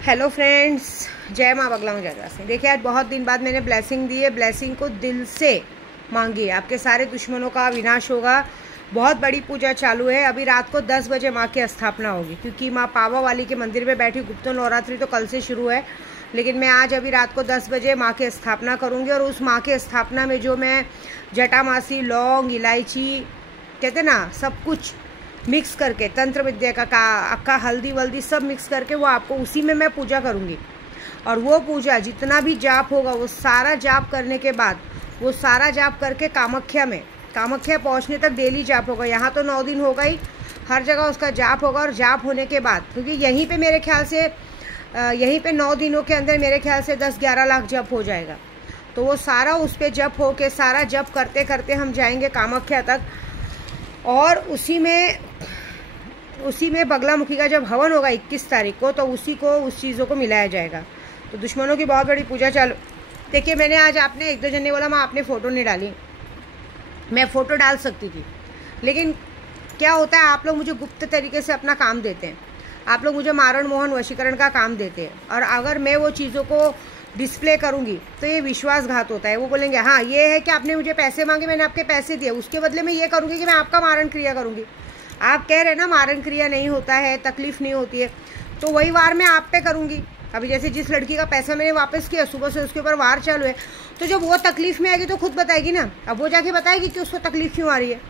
Hello friends, जय माँ बगला में जय सिंह। देखिए, आज बहुत दिन बाद मैंने ब्लेसिंग दी है। ब्लेसिंग को दिल से मांगी है। आपके सारे दुश्मनों का विनाश होगा। बहुत बड़ी पूजा चालू है। अभी रात को 10 बजे माँ की स्थापना होगी, क्योंकि माँ पावा वाली के मंदिर में बैठी। गुप्त नवरात्रि तो कल से शुरू है, लेकिन मैं आज अभी रात को 10 बजे माँ की स्थापना करूँगी। और उस माँ की स्थापना में जो मैं जटामासी, लौंग, इलायची कहते ना, सब कुछ मिक्स करके, तंत्र विद्या का अक्का, हल्दी वल्दी सब मिक्स करके वो आपको उसी में मैं पूजा करूँगी। और वो पूजा जितना भी जाप होगा, वो सारा जाप करने के बाद, वो सारा जाप करके कामाख्या पहुँचने तक डेली जाप होगा। यहाँ तो 9 दिन होगा ही, हर जगह उसका जाप होगा। और जाप होने के बाद, क्योंकि यहीं पे मेरे ख्याल से यहीं पे 9 दिनों के अंदर मेरे ख्याल से 10-11 लाख जप हो जाएगा। तो वो सारा उस पर जप हो के, सारा जप करते करते हम जाएंगे कामाख्या तक। और उसी में बगलामुखी का जब हवन होगा 21 तारीख को, तो उस चीज़ों को मिलाया जाएगा। तो दुश्मनों की बहुत बड़ी पूजा चालू। देखिए, मैंने आज, आपने 1-2 जन ने बोला माँ आपने फ़ोटो नहीं डाली। मैं फ़ोटो डाल सकती थी, लेकिन क्या होता है, आप लोग मुझे गुप्त तरीके से अपना काम देते हैं। आप लोग मुझे मारण मोहन वशीकरण का काम देते हैं। और अगर मैं वो चीज़ों को डिस्प्ले करूंगी तो ये विश्वासघात होता है। वो बोलेंगे हाँ ये है कि आपने मुझे पैसे मांगे, मैंने आपके पैसे दिए, उसके बदले में ये करूंगी कि मैं आपका मारण क्रिया करूंगी। आप कह रहे हैं ना मारण क्रिया नहीं होता है, तकलीफ नहीं होती है, तो वही वार मैं आप पे करूंगी। अभी जैसे जिस लड़की का पैसा मैंने वापस किया, सुबह से उसके ऊपर वार चालू है, तो जब वो तकलीफ में आएगी तो खुद बताएगी ना। अब वो जाके बताएगी कि उसको तकलीफ क्यों आ रही है।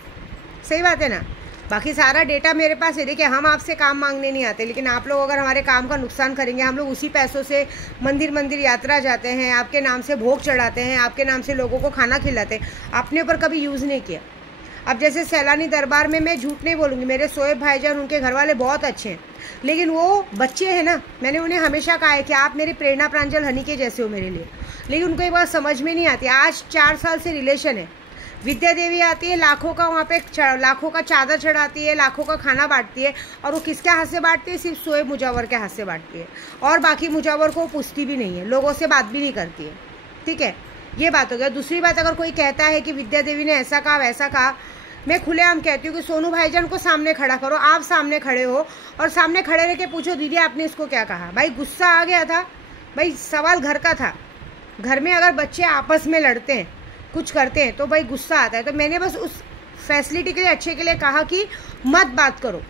सही बात है ना। बाकी सारा डेटा मेरे पास है। देखिए, हम आपसे काम मांगने नहीं आते, लेकिन आप लोग अगर हमारे काम का नुकसान करेंगे, हम लोग उसी पैसों से मंदिर यात्रा जाते हैं, आपके नाम से भोग चढ़ाते हैं, आपके नाम से लोगों को खाना खिलाते हैं, अपने ऊपर कभी यूज़ नहीं किया। अब जैसे सैलानी दरबार में, मैं झूठ नहीं बोलूँगी, मेरे शोएब भाईजान, उनके घर वाले बहुत अच्छे हैं, लेकिन वो बच्चे हैं ना। मैंने उन्हें हमेशा कहा है कि आप मेरी प्रेरणा प्रांजल हनी के जैसे हो मेरे लिए, लेकिन उनको ये बात समझ में नहीं आती। आज 4 साल से रिलेशन है। विद्या देवी आती है, लाखों का वहाँ पे लाखों का चादर चढ़ाती है, लाखों का खाना बांटती है, और वो किसके हाथ से बांटती है? सिर्फ शोएब मुजावर के हाथ से बांटती है। और बाकी मुजावर को पूछती भी नहीं है, लोगों से बात भी नहीं करती है। ठीक है, ये बात हो गया। दूसरी बात, अगर कोई कहता है कि विद्या देवी ने ऐसा कहा वैसा कहा, मैं खुलेआम कहती हूँ कि सोनू भाईजान को सामने खड़ा करो। आप सामने खड़े हो और सामने खड़े रह के पूछो दीदी आपने इसको क्या कहा। भाई गुस्सा आ गया था, भाई सवाल घर का था। घर में अगर बच्चे आपस में लड़ते हैं, कुछ करते हैं, तो भाई गुस्सा आता है। तो मैंने बस उस फैसिलिटी के लिए, अच्छे के लिए कहा कि मत बात करो।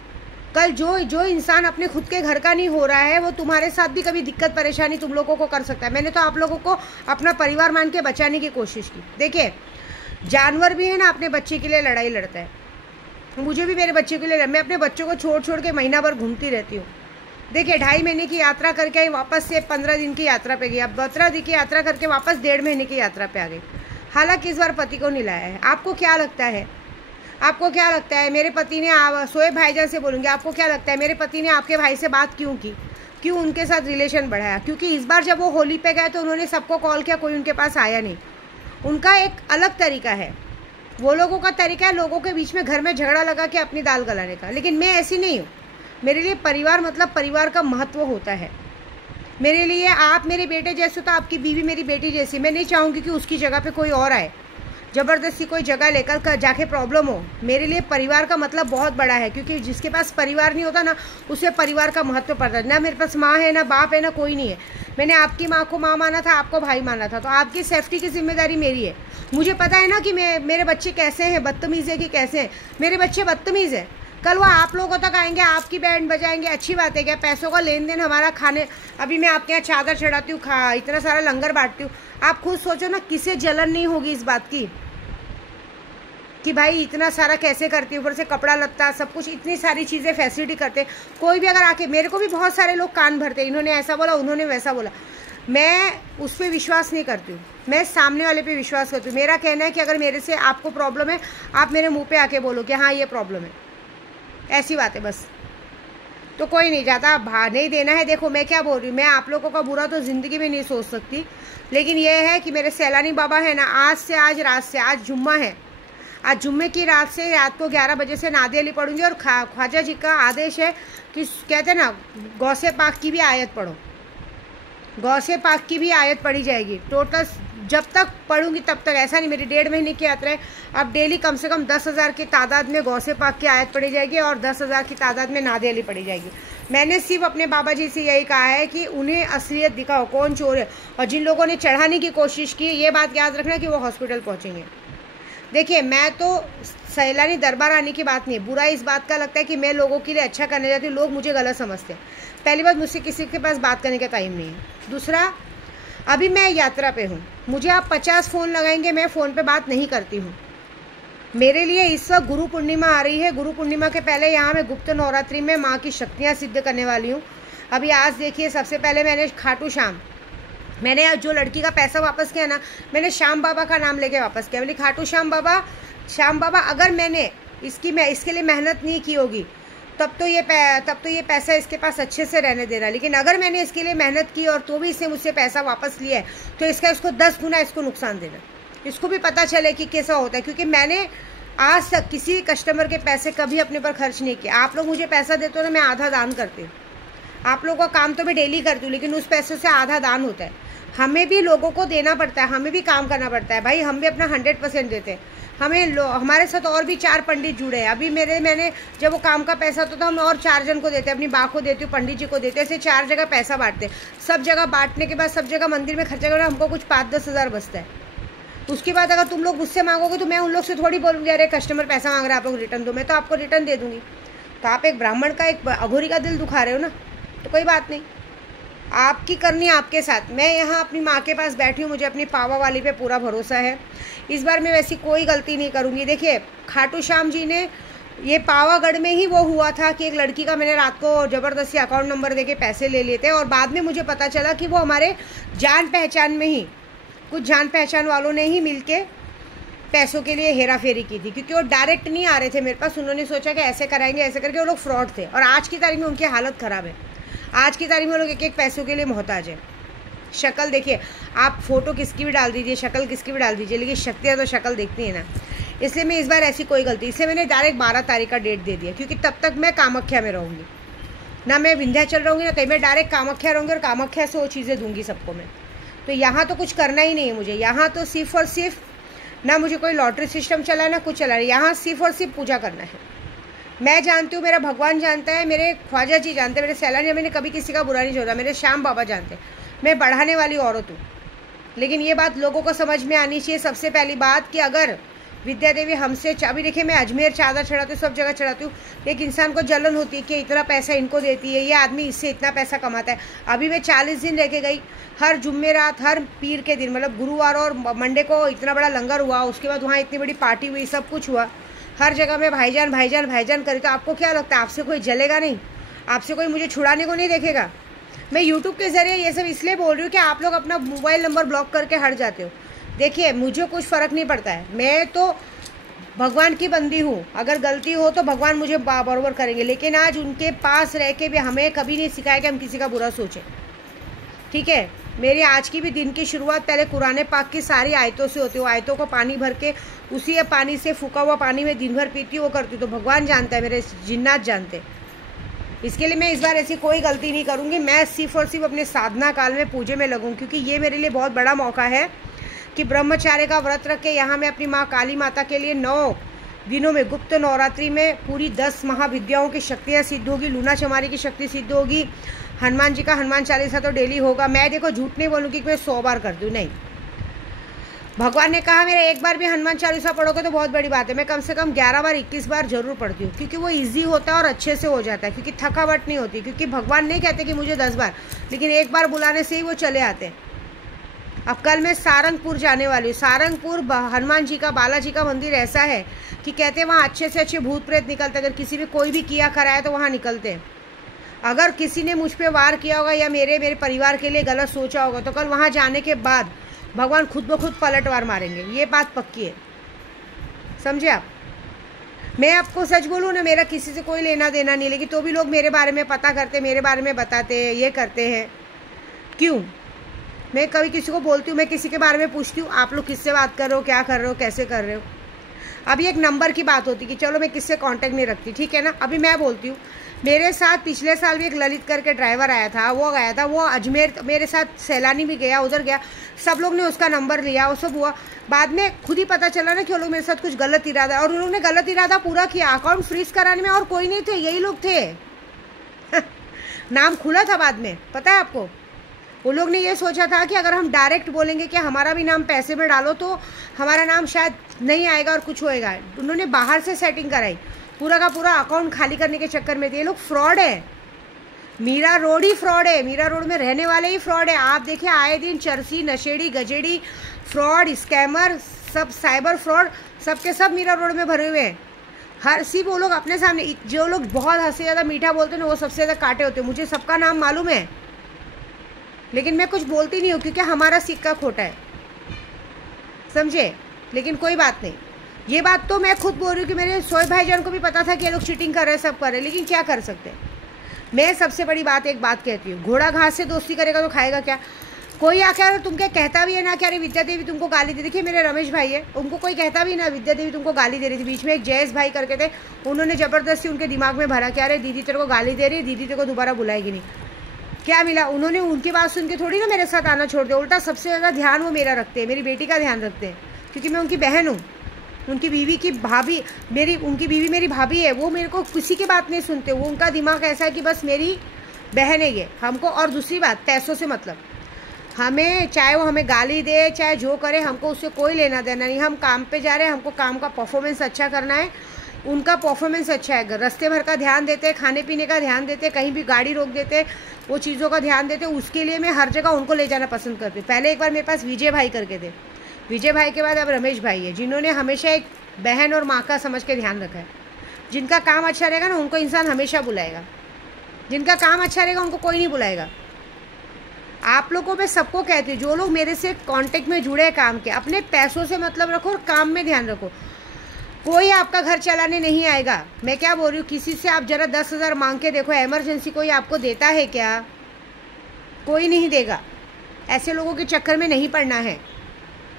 कल जो इंसान अपने खुद के घर का नहीं हो रहा है, वो तुम्हारे साथ भी कभी दिक्कत परेशानी तुम लोगों को कर सकता है। मैंने तो आप लोगों को अपना परिवार मान के बचाने की कोशिश की। देखिए, जानवर भी है ना, अपने बच्चे के लिए लड़ाई लड़ता है। मुझे भी मेरे बच्चे के लिए, मैं अपने बच्चों को छोड़ के महीना भर घूमती रहती हूँ। देखिए, 2.5 महीने की यात्रा करके आई, वापस से 15 दिन की यात्रा पे गई। अब 15 दिन की यात्रा करके वापस 1.5 महीने की यात्रा पे आ गई। हालांकि इस बार पति को नहीं लाया है। आपको क्या लगता है? आपको क्या लगता है मेरे पति ने, शोएब भाईजान से बोलूँगी, आपको क्या लगता है मेरे पति ने आपके भाई से बात क्यों की, क्यों उनके साथ रिलेशन बढ़ाया? क्योंकि इस बार जब वो होली पे गए तो उन्होंने सबको कॉल किया, कोई उनके पास आया नहीं। उनका एक अलग तरीका है, वो लोगों का तरीका है लोगों के बीच में घर में झगड़ा लगा के अपनी दाल गलाने का। लेकिन मैं ऐसी नहीं हूँ। मेरे लिए परिवार मतलब परिवार का महत्व होता है। मेरे लिए आप मेरे बेटे जैसे, तो आपकी बीवी मेरी बेटी जैसी। मैं नहीं चाहूँगी कि उसकी जगह पे कोई और आए, ज़बरदस्ती कोई जगह लेकर जाके प्रॉब्लम हो। मेरे लिए परिवार का मतलब बहुत बड़ा है, क्योंकि जिसके पास परिवार नहीं होता ना, उसे परिवार का महत्व पड़ता है। ना मेरे पास माँ है, ना बाप है, ना कोई नहीं है। मैंने आपकी माँ को माँ माना था, आपको भाई माना था, तो आपकी सेफ्टी की जिम्मेदारी मेरी है। मुझे पता है ना कि मेरे बच्चे कैसे हैं, बदतमीज़ है कि कैसे हैं। मेरे बच्चे बदतमीज़ है। कल वो आप लोगों तक आएंगे, आपकी बैंड बजाएंगे, अच्छी बात है क्या? पैसों का लेन देन हमारा खाने, अभी मैं आपके यहाँ चादर चढ़ाती हूँ, इतना सारा लंगर बांटती हूँ। आप खुद सोचो ना, किसे जलन नहीं होगी इस बात की कि भाई इतना सारा कैसे करती हूँ, ऊपर से कपड़ा लत्ता सब कुछ, इतनी सारी चीज़ें फैसिलिटी करते। कोई भी अगर आके, मेरे को भी बहुत सारे लोग कान भरते, इन्होंने ऐसा बोला, उन्होंने वैसा बोला। मैं उस पर विश्वास नहीं करती हूँ, मैं सामने वाले पे विश्वास करती हूँ। मेरा कहना है कि अगर मेरे से आपको प्रॉब्लम है, आप मेरे मुँह पे आके बोलो कि हाँ ये प्रॉब्लम है, ऐसी बात है बस। तो कोई नहीं जाता, नहीं देना है। देखो मैं क्या बोल रही हूँ, मैं आप लोगों का बुरा तो ज़िंदगी में नहीं सोच सकती, लेकिन यह है कि मेरे सैलानी बाबा है ना, आज से, आज रात से, आज जुम्मा है, आज जुम्मे की रात से रात को 11 बजे से नादे अली पढ़ूंगी। और ख्वाजा जी का आदेश है कि कहते हैं ना, गौसे पाक की भी आयत पढ़ो, गौसे पाक की भी आयत पढ़ी जाएगी। टोटल जब तक पढ़ूंगी तब तक, ऐसा नहीं मेरी 1.5 महीने की यात्रा है। अब डेली कम से कम 10,000 की तादाद में गौसे पाक की आयत पढ़ी जाएगी और 10,000 की तादाद में नादे अली पढ़ी जाएगी। मैंने सिर्फ अपने बाबा जी से यही कहा है कि उन्हें असलियत दिखाओ, कौन चोर है, और जिन लोगों ने चढ़ाने की कोशिश की ये बात याद रखना कि वो हॉस्पिटल पहुँचेंगे। देखिए, मैं तो सैलानी दरबार आने की बात नहीं है, बुरा इस बात का लगता है कि मैं लोगों के लिए अच्छा करने जाती हूँ, लोग मुझे गलत समझते हैं। पहली बात, मुझसे किसी के पास बात करने का टाइम नहीं है। दूसरा, अभी मैं यात्रा पे हूँ, मुझे आप 50 फ़ोन लगाएंगे, मैं फ़ोन पे बात नहीं करती हूँ। मेरे लिए इस वक्त गुरु पूर्णिमा आ रही है, गुरु पूर्णिमा के पहले यहाँ मैं गुप्त नवरात्रि में माँ की शक्तियाँ सिद्ध करने वाली हूँ। अभी आज देखिए, सबसे पहले मैंने खाटू श्याम, मैंने जो लड़की का पैसा वापस किया ना, मैंने श्याम बाबा का नाम लेके वापस किया। बोली खाटू श्याम बाबा, अगर मैंने इसके लिए मेहनत नहीं की होगी तब तो ये पैसा इसके पास अच्छे से रहने देना, लेकिन अगर मैंने इसके लिए मेहनत की और तो भी इसने मुझसे पैसा वापस लिया है तो इसको 10 गुना इसको नुकसान देना। इसको भी पता चले कि कैसा होता है, क्योंकि मैंने आज तक किसी कस्टमर के पैसे कभी अपने पर खर्च नहीं किया। आप लोग मुझे पैसा देते हो ना, मैं आधा दान करती हूँ। आप लोगों का काम तो मैं डेली करती हूँ, लेकिन उस पैसे से आधा दान होता है। हमें भी लोगों को देना पड़ता है, हमें भी काम करना पड़ता है भाई, हम भी अपना 100% देते हैं। हमारे साथ और भी 4 पंडित जुड़े हैं। अभी मैंने जब वो काम का पैसा होता था, हम और 4 जन को देते हैं, अपनी बा को देती हूँ, पंडित जी को देते हैं, ऐसे 4 जगह पैसा बांटते हैं। सब जगह बांटने के बाद सब जगह मंदिर में खर्चा करना, हमको कुछ 5-10 हज़ार बचता है। उसके बाद अगर तुम लोग मुझसे मांगोगे तो मैं उन लोग से थोड़ी बोलूँगी अरे कस्टमर पैसा मांग रहा है आप लोग रिटर्न दो, मैं तो आपको रिटर्न दे दूँगी। तो आप एक ब्राह्मण का, एक अघोरी का दिल दुखा रहे हो ना, तो कोई बात नहीं, आपकी करनी आपके साथ। मैं यहाँ अपनी माँ के पास बैठी हूँ, मुझे अपनी पावा वाली पे पूरा भरोसा है। इस बार मैं वैसी कोई गलती नहीं करूँगी। देखिए, खाटू श्याम जी ने, ये पावागढ़ में ही वो हुआ था कि एक लड़की का मैंने रात को ज़बरदस्ती अकाउंट नंबर देके पैसे ले लिए थे, और बाद में मुझे पता चला कि वो हमारे जान पहचान में ही, कुछ जान पहचान वालों ने ही मिलके पैसों के लिए हेरा फेरी की थी, क्योंकि वो डायरेक्ट नहीं आ रहे थे मेरे पास। उन्होंने सोचा कि ऐसे कराएंगे, ऐसे करके वो लोग फ्रॉड थे, और आज की तारीख में उनकी हालत ख़राब है। आज की तारीख में लोग एक पैसों के लिए मोहताज है। शक्ल देखिए, आप फोटो किसकी भी डाल दीजिए, शक्ल किसकी भी डाल दीजिए, लेकिन शक्तियाँ तो शक्ल देखती है ना। इसलिए मैं इस बार ऐसी कोई गलती, इसलिए मैंने डायरेक्ट 12 तारीख का डेट दे दिया, क्योंकि तब तक मैं कामाख्या में रहूँगी, ना मैं विंध्याचल रहूँगी ना कहीं, मैं डायरेक्ट कामाख्या रहूँगी, और कामाख्या से वो चीज़ें दूँगी सबको मैं। तो यहाँ तो कुछ करना ही नहीं है मुझे, यहाँ तो सिर्फ और सिर्फ, ना मुझे कोई लॉटरी सिस्टम चला ना कुछ चला, यहाँ सिर्फ और सिर्फ पूजा करना है। मैं जानती हूँ, मेरा भगवान जानता है, मेरे ख्वाजा जी जानते हैं, मेरे सैलानी, मैंने कभी किसी का बुरा नहीं छोड़ा, मेरे श्याम बाबा जानते हैं, मैं बढ़ाने वाली औरत हूँ। लेकिन ये बात लोगों को समझ में आनी चाहिए। सबसे पहली बात कि अगर विद्या देवी हमसे, अभी देखिए मैं अजमेर चादर चढ़ाती हूँ, सब जगह चढ़ाती हूँ, एक इंसान को जलन होती है कि इतना पैसा इनको देती है, ये आदमी इससे इतना पैसा कमाता है। अभी मैं 40 दिन रह के गई, हर जुम्मेरात, हर पीर के दिन, मतलब गुरुवार और मंडे को इतना बड़ा लंगर हुआ, उसके बाद वहाँ इतनी बड़ी पार्टी हुई, सब कुछ हुआ, हर जगह में भाईजान भाईजान भाईजान करी। तो आपको क्या लगता है, आपसे कोई जलेगा नहीं? आपसे कोई मुझे छुड़ाने को नहीं देखेगा? मैं यूट्यूब के ज़रिए ये सब इसलिए बोल रही हूँ कि आप लोग अपना मोबाइल नंबर ब्लॉक करके हट जाते हो। देखिए, मुझे कुछ फ़र्क नहीं पड़ता है, मैं तो भगवान की बंदी हूँ, अगर गलती हो तो भगवान मुझे बराबर करेंगे, लेकिन आज उनके पास रह के भी हमें कभी नहीं सिखाया कि हम किसी का बुरा सोचें। ठीक है, मेरी आज की भी दिन की शुरुआत पहले कुरान पाक की सारी आयतों से होती है। वो आयतों को पानी भर के उसी पानी से, फूका हुआ पानी में दिन भर पीती, वो करती। तो भगवान जानता है, मेरे जिन्नात जानते हैं। इसके लिए मैं इस बार ऐसी कोई गलती नहीं करूँगी। मैं सिर्फ और सिर्फ अपने साधना काल में पूजे में लगूँ, क्योंकि ये मेरे लिए बहुत बड़ा मौका है कि ब्रह्मचार्य का व्रत रख के यहाँ मैं अपनी माँ काली माता के लिए 9 दिनों में गुप्त नवरात्रि में पूरी 10 महाविद्याओं की शक्तियाँ सिद्ध होगी, लूना चमारी की शक्ति सिद्ध होगी, हनुमान जी का हनुमान चालीसा तो डेली होगा। मैं देखो झूठ नहीं बोलूँगी कि मैं 100 बार कर दूँ, नहीं। भगवान ने कहा मेरा एक बार भी हनुमान चालीसा पढ़ोगे तो बहुत बड़ी बात है। मैं कम से कम 11 बार 21 बार जरूर पढ़ती हूँ, क्योंकि वो ईजी होता है और अच्छे से हो जाता है, क्योंकि थकावट नहीं होती। क्योंकि भगवान नहीं कहते कि मुझे 10 बार, लेकिन एक बार बुलाने से ही वो चले आते हैं। अब कल मैं सारंगपुर जाने वाली हूँ। सारंगपुर हनुमान जी का, बालाजी का मंदिर ऐसा है कि कहते हैं वहाँ अच्छे से अच्छे भूत प्रेत निकलते। अगर किसी भी कोई भी किया कराए तो वहाँ निकलते हैं। अगर किसी ने मुझ पर वार किया होगा या मेरे परिवार के लिए गलत सोचा होगा तो कल वहाँ जाने के बाद भगवान खुद ब खुद पलटवार मारेंगे। ये बात पक्की है, समझे आप? मैं आपको सच बोलूँ ना, मेरा किसी से कोई लेना देना नहीं, लेकिन तो भी लोग मेरे बारे में पता करते, मेरे बारे में बताते हैं, ये करते हैं। क्यों? मैं कभी किसी को बोलती हूँ, मैं किसी के बारे में पूछती हूँ आप लोग किससे बात कर रहे हो, क्या कर रहे हो, कैसे कर रहे हो? अभी एक नंबर की बात होती कि चलो मैं किससे कांटेक्ट नहीं रखती, ठीक है ना। अभी मैं बोलती हूँ, मेरे साथ पिछले साल भी एक ललित करके ड्राइवर आया था, वो गया था, वो अजमेर मेरे साथ सैलानी भी गया, उधर गया, सब लोग ने उसका नंबर लिया, वो सब हुआ। बाद में खुद ही पता चला ना कि वो लोग मेरे साथ कुछ गलत इरादा, और उन लोगों ने गलत इरादा पूरा किया। अकाउंट फ्रीज कराने में और कोई नहीं थे, यही लोग थे। नाम खुला था बाद में, पता है आपको। वो लोग ने ये सोचा था कि अगर हम डायरेक्ट बोलेंगे कि हमारा भी नाम पैसे में डालो तो हमारा नाम शायद नहीं आएगा और कुछ होएगा। उन्होंने बाहर से सेटिंग कराई, पूरा का पूरा अकाउंट खाली करने के चक्कर में थे। ये लोग फ्रॉड है, मीरा रोड ही फ्रॉड है, मीरा रोड में रहने वाले ही फ्रॉड है। आप देखिए आए दिन चरसी, नशेड़ी, गजेड़ी, फ्रॉड, स्कैमर, सब साइबर फ्रॉड, सबके सब मीरा रोड में भरे हुए हैं। हर सी वो लोग अपने सामने, जो लोग बहुत हद से ज़्यादा मीठा बोलते हैं ना, वो सबसे ज़्यादा काटे होते हैं। मुझे सबका नाम मालूम है, लेकिन मैं कुछ बोलती नहीं हूँ क्योंकि हमारा सिक्का खोटा है, समझे। लेकिन कोई बात नहीं, ये बात तो मैं खुद बोल रही हूँ कि मेरे सोए भाईजान को भी पता था कि ये लोग चीटिंग कर रहे हैं, सब कर रहे हैं, लेकिन क्या कर सकते हैं। मैं सबसे बड़ी बात एक बात कहती हूँ, घोड़ा घास से दोस्ती करेगा तो खाएगा क्या। कोई आकर तुमको कहता भी है ना कि अरे विद्या देवी तुमको गाली दे, देखिए मेरे रमेश भाई है, उनको कोई कहता भी ना विद्या देवी तुमको गाली दे रही थी। बीच में एक जयेश भाई करके थे, उन्होंने ज़बरदस्ती उनके दिमाग में भरा कि अरे दीदी तेरे को गाली दे रही है, दीदी तेरे को दोबारा बुलाएगी नहीं। क्या मिला, उन्होंने उनकी बात सुन के थोड़ी ना मेरे साथ आना छोड़ दिया। उल्टा सबसे ज़्यादा ध्यान वो मेरा रखते हैं, मेरी बेटी का ध्यान रखते हैं, क्योंकि मैं उनकी बहन हूँ। उनकी बीवी की भाभी उनकी बीवी मेरी भाभी है। वो मेरे को किसी की बात नहीं सुनते, वो उनका दिमाग ऐसा है कि बस मेरी बहन है ये हमको। और दूसरी बात, पैसों से मतलब, हमें चाहे वो हमें गाली दे चाहे जो करे, हमको उससे कोई लेना देना नहीं। हम काम पे जा रहे हैं, हमको काम का परफॉर्मेंस अच्छा करना है। उनका परफॉर्मेंस अच्छा है, रस्ते भर का ध्यान देते, खाने पीने का ध्यान देते, कहीं भी गाड़ी रोक देते, वो चीज़ों का ध्यान देते। उसके लिए मैं हर जगह उनको ले जाना पसंद करती हूँ। पहले एक बार मेरे पास विजय भाई करके थे, विजय भाई के बाद अब रमेश भाई है, जिन्होंने हमेशा एक बहन और माँ का समझ के ध्यान रखा है। जिनका काम अच्छा रहेगा ना, उनको इंसान हमेशा बुलाएगा। जिनका काम अच्छा रहेगा उनको कोई नहीं बुलाएगा। आप लोगों में सबको कहती हूँ, जो लोग मेरे से कांटेक्ट में जुड़े हैं काम के, अपने पैसों से मतलब रखो और काम में ध्यान रखो। कोई आपका घर चलाने नहीं आएगा। मैं क्या बोल रही हूँ, किसी से आप जरा 10,000 मांग के देखो, इमरजेंसी कोई आपको देता है क्या? कोई नहीं देगा। ऐसे लोगों के चक्कर में नहीं पड़ना है।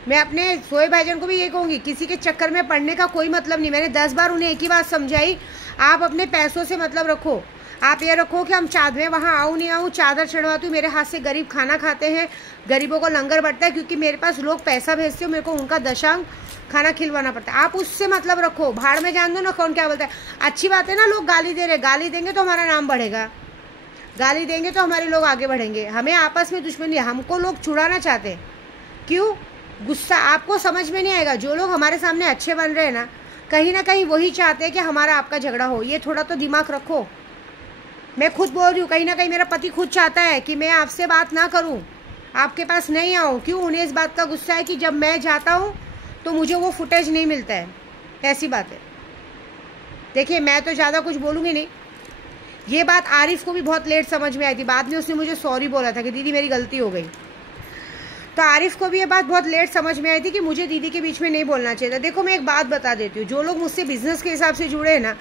मैं अपने सोए भाईजान को भी ये कहूँगी, किसी के चक्कर में पड़ने का कोई मतलब नहीं। मैंने 10 बार उन्हें एक ही बात समझाई, आप अपने पैसों से मतलब रखो। आप ये रखो कि हम चादर वहाँ आऊँ नहीं आऊँ, चादर चढ़वाती हूँ, मेरे हाथ से गरीब खाना खाते हैं, गरीबों को लंगर बढ़ता है, क्योंकि मेरे पास लोग पैसा भेजते हो, मेरे को उनका दशांग खाना खिलवाना पड़ता है। आप उससे मतलब रखो, भाड़ में जान दो ना कौन क्या बोलता है। अच्छी बात है ना, लोग गाली दे रहे, गाली देंगे तो हमारा नाम बढ़ेगा, गाली देंगे तो हमारे लोग आगे बढ़ेंगे। हमें आपस में दुश्मनी, हमको लोग छुड़ाना चाहते हैं। क्यों? गुस्सा आपको समझ में नहीं आएगा। जो लोग हमारे सामने अच्छे बन रहे हैं ना कहीं वही चाहते हैं कि हमारा आपका झगड़ा हो। ये थोड़ा तो दिमाग रखो। मैं खुद बोल रही हूँ, कहीं ना कहीं मेरा पति खुद चाहता है कि मैं आपसे बात ना करूँ, आपके पास नहीं आऊँ। क्यों? उन्हें इस बात का गुस्सा है कि जब मैं जाता हूँ तो मुझे वो फुटेज नहीं मिलता है। ऐसी बात है। देखिए, मैं तो ज़्यादा कुछ बोलूँगी नहीं। ये बात आरिफ को भी बहुत लेट समझ में आई थी। बाद में उसने मुझे सॉरी बोला था कि दीदी मेरी गलती हो गई। तो आरिफ को भी ये बात बहुत लेट समझ में आई थी कि मुझे दीदी के बीच में नहीं बोलना चाहिए था। देखो, मैं एक बात बता देती हूँ, जो लोग मुझसे बिजनेस के हिसाब से जुड़े हैं ना,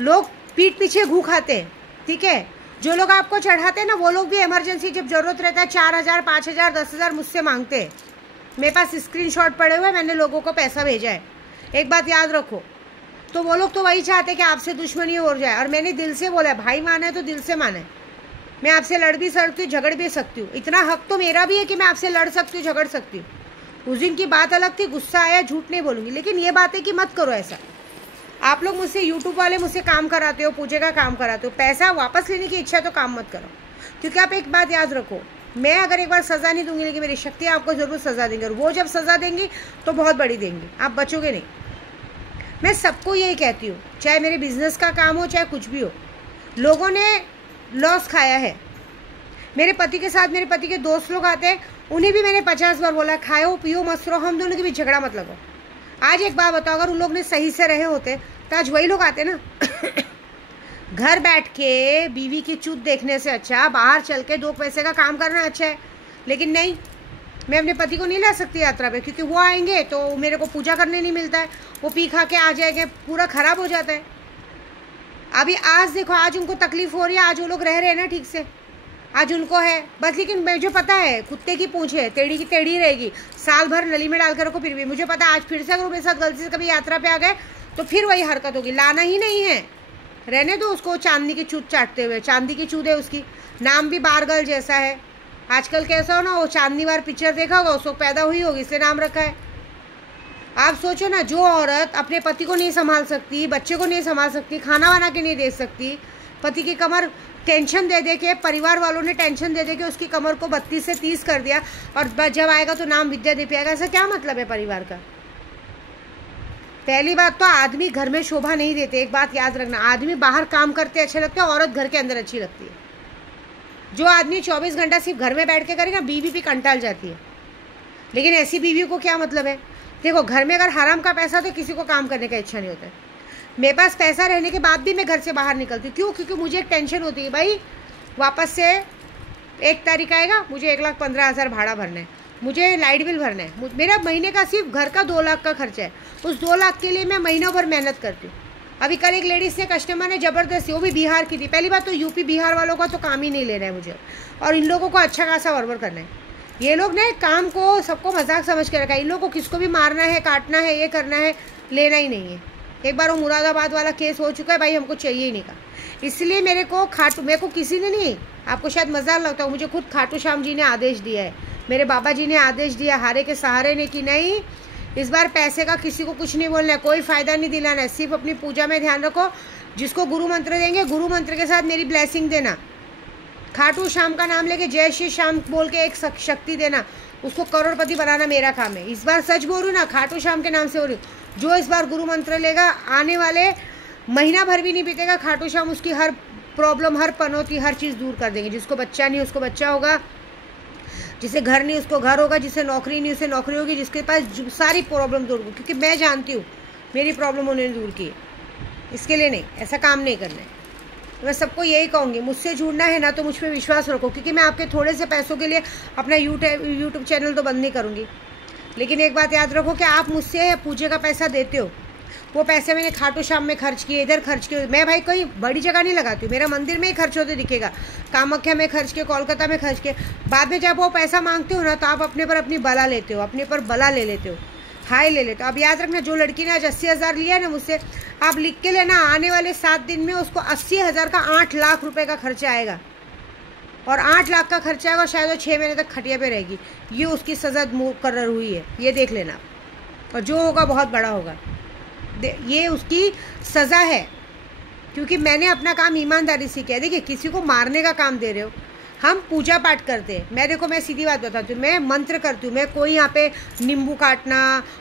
लोग पीठ पीछे घू खाते हैं, ठीक है। जो लोग आपको चढ़ाते हैं ना, वो लोग भी इमरजेंसी जब जरूरत रहता है 4,000, 5,000, 10,000 मुझसे मांगते हैं। मेरे पास स्क्रीनशॉट पड़े हुए, मैंने लोगों को पैसा भेजा है। एक बात याद रखो, तो वो लोग तो वही चाहते हैं कि आपसे दुश्मनी हो जाए। और मैंने दिल से बोला है, भाई माना है तो दिल से माना है। मैं आपसे लड़ भी सकती हूँ, झगड़ भी सकती हूँ। इतना हक तो मेरा भी है कि मैं आपसे लड़ सकती हूँ, झगड़ सकती हूँ। उस दिन की बात अलग थी, गुस्सा आया, झूठ नहीं बोलूँगी, लेकिन ये बात है कि मत करो ऐसा। आप लोग मुझसे, यूट्यूब वाले मुझसे काम कराते हो, पूजे का काम कराते हो, पैसा वापस लेने की इच्छा तो काम मत करो। क्योंकि आप एक बात याद रखो, मैं अगर एक बार सज़ा नहीं दूंगी, लेकिन मेरी शक्ति आपको ज़रूर सज़ा देंगे। और वो जब सज़ा देंगी तो बहुत बड़ी देंगी, आप बचोगे नहीं। मैं सबको यही कहती हूँ, चाहे मेरे बिजनेस का काम हो, चाहे कुछ भी हो, लोगों ने लॉस खाया है। मेरे पति के साथ मेरे पति के दोस्त लोग आते हैं, उन्हें भी मैंने 50 बार बोला, खाओ पियो मस्त रहो, हम दोनों के बीच झगड़ा मत लगो। आज एक बात बताओ, अगर उन लोग ने सही से रहे होते तो आज वही लोग आते ना। घर बैठ के बीवी की चूत देखने से अच्छा बाहर चल के 2 पैसे का काम करना अच्छा है। लेकिन नहीं, मैं अपने पति को नहीं ला सकती यात्रा पे, क्योंकि वो आएंगे तो मेरे को पूजा करने नहीं मिलता है। वो पी खा के आ जाएंगे, पूरा खराब हो जाता है। अभी आज देखो, आज उनको तकलीफ हो रही है, आज वो लोग रह रहे हैं ना ठीक से। आज उनको है बस। लेकिन मुझे पता है कुत्ते की पूंछ है, टेढ़ी की टेढ़ी रहेगी, साल भर नली में डाल कर रखो फिर भी। मुझे पता है आज फिर से अगर मेरे साथ गलती से कभी यात्रा पे आ गए तो फिर वही हरकत होगी। लाना ही नहीं है, रहने दो उसको चांदी की चूत चाटते हुए। चांदी की चूत है उसकी, नाम भी बारगल जैसा है। आजकल कैसा हो ना, वो चांदनी वार पिक्चर देखा होगा, उसको पैदा हुई होगी इसलिए नाम रखा है। आप सोचो ना, जो औरत अपने पति को नहीं संभाल सकती, बच्चे को नहीं संभाल सकती, खाना बना के नहीं दे सकती, पति की कमर टेंशन दे दे के, परिवार वालों ने टेंशन दे दे के उसकी कमर को 32 से 30 कर दिया, और जब आएगा तो नाम विद्या देवी आएगा। ऐसा क्या मतलब है परिवार का? पहली बात तो आदमी घर में शोभा नहीं देते। एक बात याद रखना, आदमी बाहर काम करते अच्छे लगते हैं, औरत घर के अंदर अच्छी लगती है। जो आदमी 24 घंटा सिर्फ घर में बैठ के करेगा, बीवी भी कंटाल जाती है। लेकिन ऐसी बीवी को क्या मतलब है? देखो, घर में अगर हराम का पैसा तो किसी को काम करने का इच्छा नहीं होता है। मेरे पास पैसा रहने के बाद भी मैं घर से बाहर निकलती हूँ। क्यों? क्योंकि मुझे एक टेंशन होती है, भाई वापस से 1 तारीख आएगा, मुझे 1,15,000 भाड़ा भरना है, मुझे लाइट बिल भरना है, मेरा महीने का सिर्फ घर का 2 लाख का खर्चा है। उस 2 लाख के लिए मैं महीनों भर मेहनत करती हूँ। अभी कल एक लेडीज ने, कस्टमर ने ज़बरदस्ती, वो भी बिहार की थी। पहली बात तो यूपी बिहार वालों का तो काम ही नहीं लेना है मुझे, और इन लोगों को अच्छा खासा वरवर करना है। ये लोग ने काम को सबको मजाक समझ के रखा है। इन लोगों को किसको भी मारना है, काटना है, ये करना है, लेना ही नहीं है। एक बार वो मुरादाबाद वाला केस हो चुका है, भाई हमको चाहिए ही नहीं का। इसलिए मेरे को किसी ने नहीं, आपको शायद मजाक लगता है, मुझे खुद खाटू श्याम जी ने आदेश दिया है, मेरे बाबा जी ने आदेश दिया, हारे के सहारे ने, कि नहीं इस बार पैसे का किसी को कुछ नहीं बोलना है, कोई फ़ायदा नहीं दिलाना है, सिर्फ अपनी पूजा में ध्यान रखो। जिसको गुरु मंत्र देंगे, गुरु मंत्र के साथ मेरी ब्लेसिंग देना। खाटू श्याम का नाम लेके जय श्री श्याम बोल के एक शक्ति देना, उसको करोड़पति बनाना मेरा काम है। इस बार सच बोल रही हूँ ना, खाटू श्याम के नाम से हो रही हूँ। जो इस बार गुरु मंत्र लेगा, आने वाले महीना भर भी नहीं बीतेगा, खाटू श्याम उसकी हर प्रॉब्लम, हर पनौती, हर चीज़ दूर कर देंगे। जिसको बच्चा नहीं उसको बच्चा होगा, जिसे घर नहीं उसको घर होगा, जिसे नौकरी नहीं उसे नौकरी होगी, जिसके पास सारी प्रॉब्लम दूर होगी। क्योंकि मैं जानती हूँ मेरी प्रॉब्लम उन्होंने दूर की है, इसके लिए नहीं, ऐसा काम नहीं करना है। तो मैं सबको यही कहूँगी, मुझसे जुड़ना है ना तो मुझ पर विश्वास रखो, क्योंकि मैं आपके थोड़े से पैसों के लिए अपना यूट्यूब चैनल तो बंद नहीं करूँगी। लेकिन एक बात याद रखो कि आप मुझसे पूजे का पैसा देते हो, वो पैसे मैंने खाटू श्याम में खर्च किए, इधर खर्च किए। मैं भाई कोई बड़ी जगह नहीं लगाती हूँ, मेरा मंदिर में ही खर्च होते दिखेगा, कामाख्या में खर्च किए, कोलकाता में खर्च किए। बाद में जब वो पैसा मांगते हो ना, तो आप अपने पर अपनी बला लेते हो, अपने पर बला ले लेते हो, हाई ले लेते हो। अब याद रखना, जो लड़की ने आज 80,000 लिया है ना मुझसे, आप लिख के लेना, आने वाले 7 दिन में उसको 80,000 का 8 लाख रुपये का खर्चा आएगा, और 8 लाख का खर्चा आएगा, शायद वो 6 महीने तक खटिया पे रहेगी। ये उसकी सज़ा मुकर्रर हुई है, ये देख लेना। और जो होगा बहुत बड़ा होगा, ये उसकी सज़ा है, क्योंकि मैंने अपना काम ईमानदारी से किया। देखिए, किसी को मारने का काम दे रहे हो, हम पूजा पाठ करते हैं। मैं सीधी बात बताती हूँ, मैं मंत्र करती हूँ, मैं कोई यहाँ पे नींबू काटना,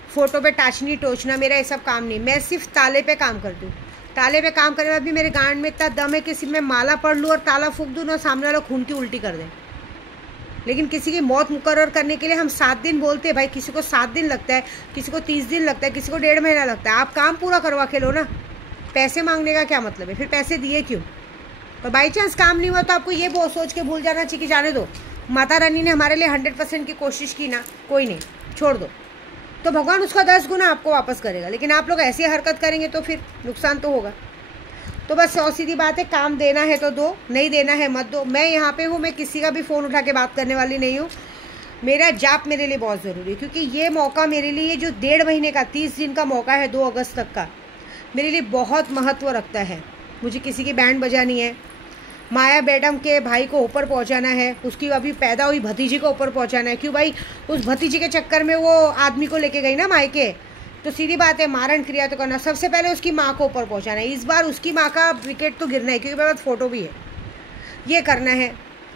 फोटो पे टाचनी टोचना, मेरा ये सब काम नहीं। मैं सिर्फ ताले पे काम करती हूँ। ताले पे काम करने के बाद भी मेरे गांड में इतना दम है कि सिर्फ मैं माला पढ़ लूँ और ताला फूंक दूँ ना, सामने वाला खून की उल्टी कर दे। लेकिन किसी की मौत मुकर्रर करने के लिए हम 7 दिन बोलते हैं। भाई किसी को 7 दिन लगता है, किसी को 30 दिन लगता है, किसी को 1.5 महीना लगता है। आप काम पूरा करवा के लो ना, पैसे मांगने का क्या मतलब है? फिर पैसे दिए क्यों? और बाई चांस काम नहीं हुआ तो आपको ये बहुत सोच के भूल जाना चाहिए कि जाने दो, माता रानी ने हमारे लिए 100% की कोशिश की ना, कोई नहीं, छोड़ दो। तो भगवान उसका 10 गुना आपको वापस करेगा। लेकिन आप लोग ऐसी हरकत करेंगे तो फिर नुकसान तो होगा। तो बस सीधी बात है, काम देना है तो दो, नहीं देना है मत दो। मैं यहाँ पे हूँ, मैं किसी का भी फ़ोन उठा के बात करने वाली नहीं हूँ। मेरा जाप मेरे लिए बहुत ज़रूरी है, क्योंकि ये मौका मेरे लिए, ये जो 1.5 महीने का 30 दिन का मौका है 2 अगस्त तक का, मेरे लिए बहुत महत्व रखता है। मुझे किसी की बैंड बजानी है, माया मैडम के भाई को ऊपर पहुंचाना है, उसकी अभी पैदा हुई भतीजी को ऊपर पहुंचाना है। क्यों भाई? उस भतीजी के चक्कर में वो आदमी को लेके गई ना मायके, तो सीधी बात है, मारण क्रिया तो करना। सबसे पहले उसकी माँ को ऊपर पहुंचाना है। इस बार उसकी माँ का विकेट तो गिरना है, क्योंकि मेरे पास फ़ोटो भी है, ये करना है।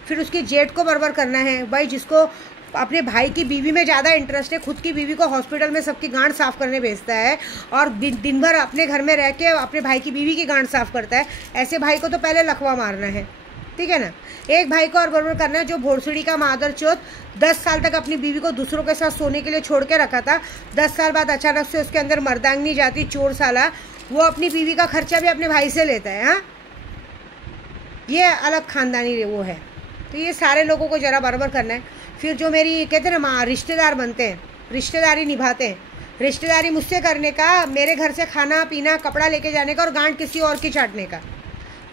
फिर उसके जेठ को बराबर करना है। भाई जिसको अपने भाई की बीवी में ज़्यादा इंटरेस्ट है, खुद की बीवी को हॉस्पिटल में सबकी गांड साफ़ करने भेजता है, और दिन भर अपने घर में रह के अपने भाई की बीवी की गांड साफ़ करता है, ऐसे भाई को तो पहले लकवा मारना है, ठीक है ना। एक भाई को और बराबर करना है, जो भोसड़ी का मादर चौथ 10 साल तक अपनी बीवी को दूसरों के साथ सोने के लिए छोड़ के रखा था। 10 साल बाद अचानक से उसके अंदर मर्दांगनी जाती, चोर साला, वो अपनी बीवी का खर्चा भी अपने भाई से लेता है। हाँ, ये अलग खानदानी वो है। तो ये सारे लोगों को ज़रा बराबर करना है। फिर जो मेरी कहते हैं ना माँ, रिश्तेदार बनते हैं, रिश्तेदारी निभाते हैं, रिश्तेदारी मुझसे करने का, मेरे घर से खाना पीना कपड़ा लेके जाने का और गांड किसी और की चाटने का,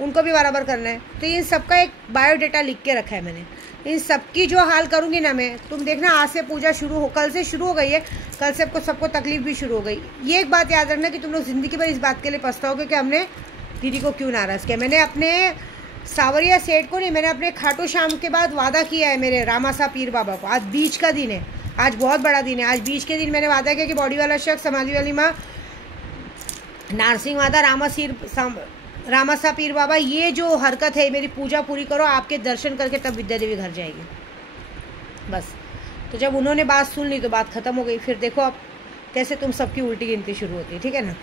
उनको भी बराबर करना है। तो इन सबका एक बायोडाटा लिख के रखा है मैंने। इन सबकी जो हाल करूँगी ना मैं, तुम देखना आज से पूजा शुरू हो, कल से शुरू हो गई है, कल से सबको तकलीफ भी शुरू हो गई। ये एक बात याद रखना कि तुम लोग ज़िंदगी भर इस बात के लिए पछताओगे कि हमने दीदी को क्यों नाराज़ किया। मैंने अपने सावरिया सेठ को नहीं, मैंने अपने खाटू श्याम के बाद वादा किया है मेरे रामासा पीर बाबा को। आज बीच का दिन है, आज बहुत बड़ा दिन है। आज बीच के दिन मैंने वादा किया कि बॉडी वाला शख्स, समाधि वाली माँ, नारसिंह माता, रामासा पीर बाबा, ये जो हरकत है मेरी पूजा पूरी करो, आपके दर्शन करके तब विद्या देवी घर जाएगी। बस। तो जब उन्होंने बात सुन ली तो बात ख़त्म हो गई। फिर देखो अब कैसे तुम सबकी उल्टी गिनती शुरू होती है, ठीक है ना।